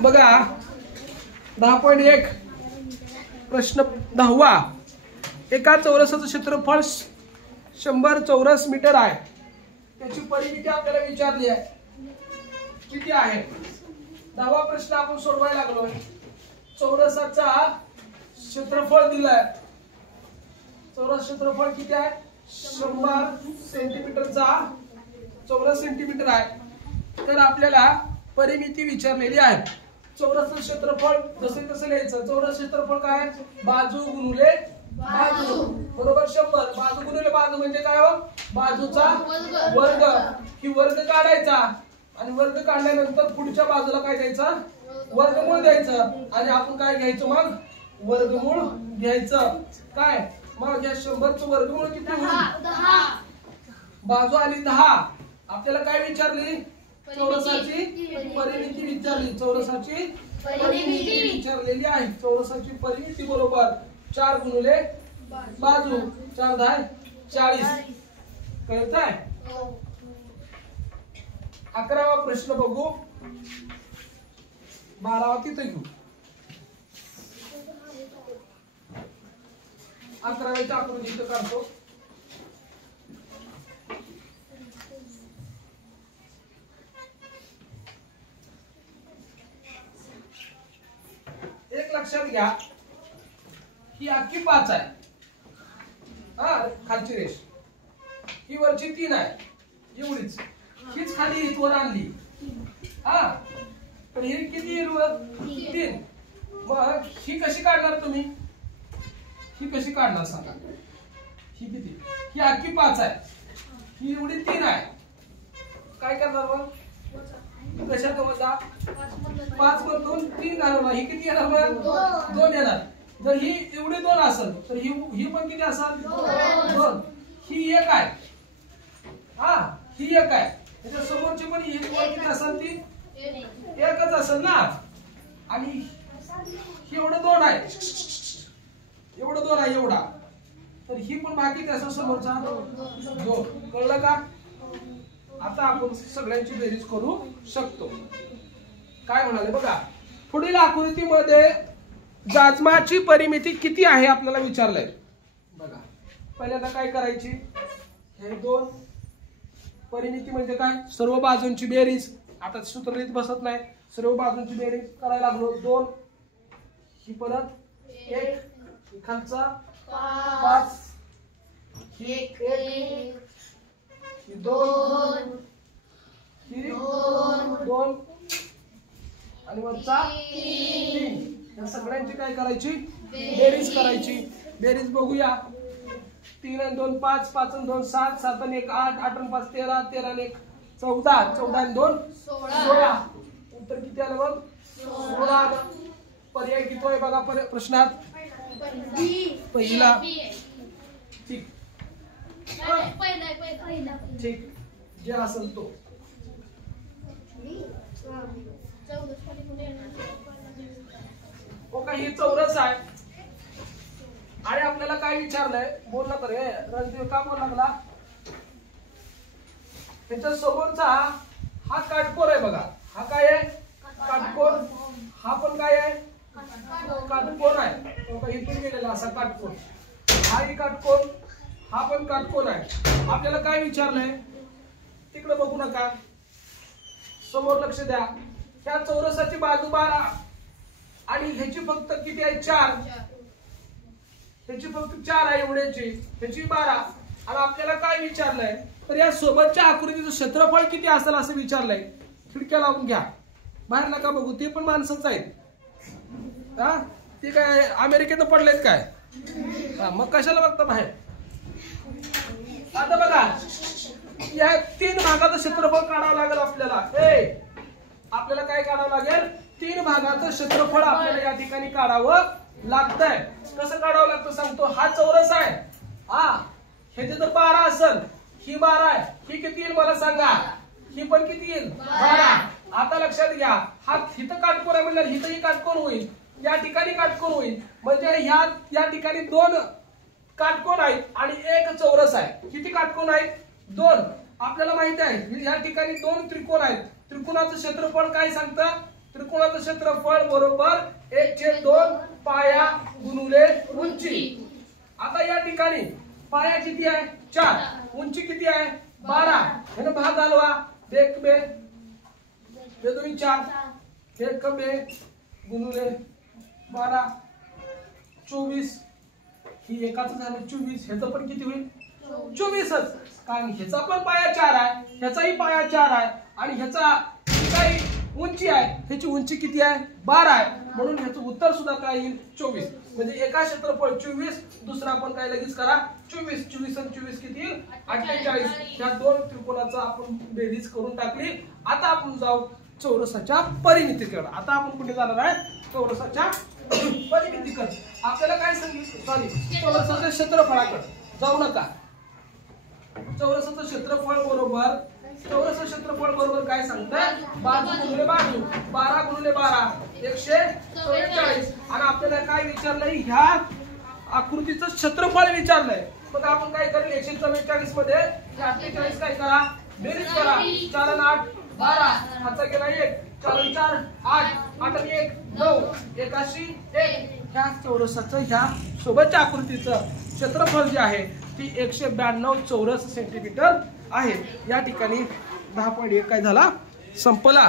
बघा 10.1 प्रश्न 10वा. एका चौरसाचं क्षेत्रफळ 100 चौरस मीटर आहे. त्याची परिमिती आपल्याला विचारली आहे, किती आहे. 10वा प्रश्न आपण सोडवायला लागलोय. चौरसाचा क्षेत्रफळ दिलाय. चौरस क्षेत्रफळ किती आहे? 100 सेंटीमीटरचा चौरस सेंटीमीटर आहे. तर आपल्याला परिमिती विचारलेली आहे. चौरस क्षेत्रफळ जसे तसे लिहायचं. चौरस क्षेत्रफळ काय? बाजू गुणिले बाजू बरोबर 100. बाजू गुणिले बाजू म्हणजे काय हो? बाजूचा वर्ग. ही वर्ग काढायचा आणि वर्ग काढल्यानंतर पुढच्या बाजूला काय द्यायचा? वर्गमूळ द्यायचं. आणि आपण काय घ्यायचं मग? वर्गमूळ घ्यायचं. काय मग या 100चं वर्गमूळ किती होईल? 10. बाजू आली 10. आपल्याला काय विचारली? चौरसाची परिमिती विचारली. चौरसाची परिमिती विचारलेली आहे. चौरसाची परिमिती बरोबर 4 गुणिले बाजू 4 10 40. कळतंय? 11वा प्रश्न बघू. 12वा तिथे घेऊ. 11व्याच्या आकृती इथं काढतो. एक लक्षात घ्या, ही आखी 5 आहे. हा खालची रेष. ही वरची 3 आहे. एवढीच. हीच खाली इथवर आणली. हा पण ही किती येईल वर? 3. मग ही कशी काढणार तुम्ही? ही कशी काढणार सांगा? ही किती? ही आखी 5 आहे. ही एवढी 3 आहे. काय करणार मग? कशात वजा? 5 मधून 3 घालवणार. ही किती येणार मग? 2 येणार. जर ही एवढी 2 असेल तर ही पण किती असेल? 2. ही 1 आहे. हा ही 1 आहे. त्याच्या समोरची पण ही किती असेल? ती 1च असेल ना. आणि ही एवढं 2 आहे. एवढं 2 आहे एवढा. तर ही पण बाकी त्याचा समोरचा 2. कळलं का? आता आपण सगळ्यांची बेरीज करू शकतो. काय म्हणाले बघा. पुढील आकृतीमध्ये जाजमाची परिमिती किती आहे आपल्याला विचारलंय. बघा पहिल्यांदा काय करायची? हे 2 परिमिती म्हणजे काय? सर्व बाजूंची बेरीज. आता सूत्ररीत बसत नाही. सर्व बाजूंची बेरीज करायला लागलो. 2 ही परत 1 खालचा 5 ही 1 ही 2 ही 2 आणि वरचा 3. या सगळ्यांची काय करायची? बेरीज करायची. बेरीज बघूया. 3 आणि 2 5 5 आणि 2 7 7 आणि 1 8 8 आणि 5 13 13 आणि 1 14 14 आणि 2 16. उत्तर किती आलं मग? 16. पर्याय किती आहे बघा प्रश्नात? पहिला. ठीक ठीक जे असेल तो. हो का? ही चौरस आहे. आणि आपल्याला काय विचारलंय? बोलला तर हे रणदेव का बोल लागला? त्याच्या समोरचा हा काटकोर आहे बघा. हा काय आहे? काटकोर. हा पण काय आहे? काटकोन आहे. इथून गेलेला असा काटकोन. हाही काटकोन. हा पण काटकोन आहे. आपल्याला काय विचारलंय? तिकडे बघू नका, समोर लक्ष द्या. ह्या चौरसाची बाजू 12 आणि ह्याची फक्त किती आहे? 4. ह्याची फक्त 4 आहे एवढ्याची. ह्याची 12. आणि आपल्याला काय विचारलंय? तर या सोबतच्या आकृतीचं क्षेत्रफळ किती असेल असं विचारलंय. खिडक्या लावून घ्या. बाहेर नका बघू. ते पण माणसंच आहेत. हा ते काय अमेरिकेत पडलेत काय? हा मग कशाला बघता बाहेर? आता बघा या 3 भागाचं क्षेत्रफळ काढावं लागेल आपल्याला. आपल्याला काय काढावं लागेल? 3 भागाचं क्षेत्रफळ आपल्याला या ठिकाणी काढावं लागतंय. कसं काढावं लागतं सांगतो. हा चौरस आहे. हा ह्याचे जर 12 असेल, ही 12 आहे. ही किती येईल मला सांगा? ही पण किती येईल? 12. आता लक्षात घ्या, हा इथं काटकोन आहे म्हणजे इथंही काटकोन होईल. या ठिकाणी काटकोन होईल. म्हणजे या ठिकाणी 2 काटकोन आहेत आणि 1 चौरस आहे. किती काटकोन आहेत? 2. आपल्याला माहिती आहे या ठिकाणी 2 त्रिकोण आहेत. त्रिकोणाचं क्षेत्रफळ काय सांगतं? त्रिकोणाचं क्षेत्रफळ बरोबर 1/2 पाया गुणिले उंची। आता या ठिकाणी पाया किती आहे 4, उंची किती आहे 12, ह्याने भाग घालवा 1 बे 2 4 1 बे गुणिले 12 24, ही एकाच झालं 24, ह्याचं पण किती होईल 24च, कारण ह्याचा पण पाया 4 आहे, ह्याचाही पाया 4 आहे आणि ह्याचा काही उंची आहे, ह्याची उंची किती आहे 12 आहे, म्हणून ह्याचं उत्तर सुद्धा काय येईल 24। म्हणजे एका क्षेत्रफळ 24, दुसरा आपण काय लगेच करा 24, 24 आणि 24 किती येईल 48। या दोन त्रिकोणाचा आपण बेरीज करून टाकली। आता आपण जाऊ चौरसाच्या परिमितीकडे। आता आपण कुठे जाणार आहे चौरसाच्या परिमितीकडे। आपल्याला काय सांगितलं सॉरी चौरसाच्या क्षेत्रफळाकडे जाऊ नका। चौरसाचं क्षेत्रफळ बरोबर काय सांगताय बाजू गुणिले बाजू 12 गुणिले 12 144। आणि आपल्याला काय विचारलंय ह्या आकृतीचं क्षेत्रफळ विचारलंय। मग आपण काय करेल 144 मध्ये 48 काय करा बेरीज करा 4 आणि 8 12, हाचा गेला 1 4 आणि 4 8 8 आणि 1 9 81 1। ह्या चौरसाचं ह्या सोबतच्या आकृतीचं क्षेत्रफळ जे आहे ती 192 चौरस सेंटीमीटर आहे। या ठिकाणी 10.1 काय झाला संपला।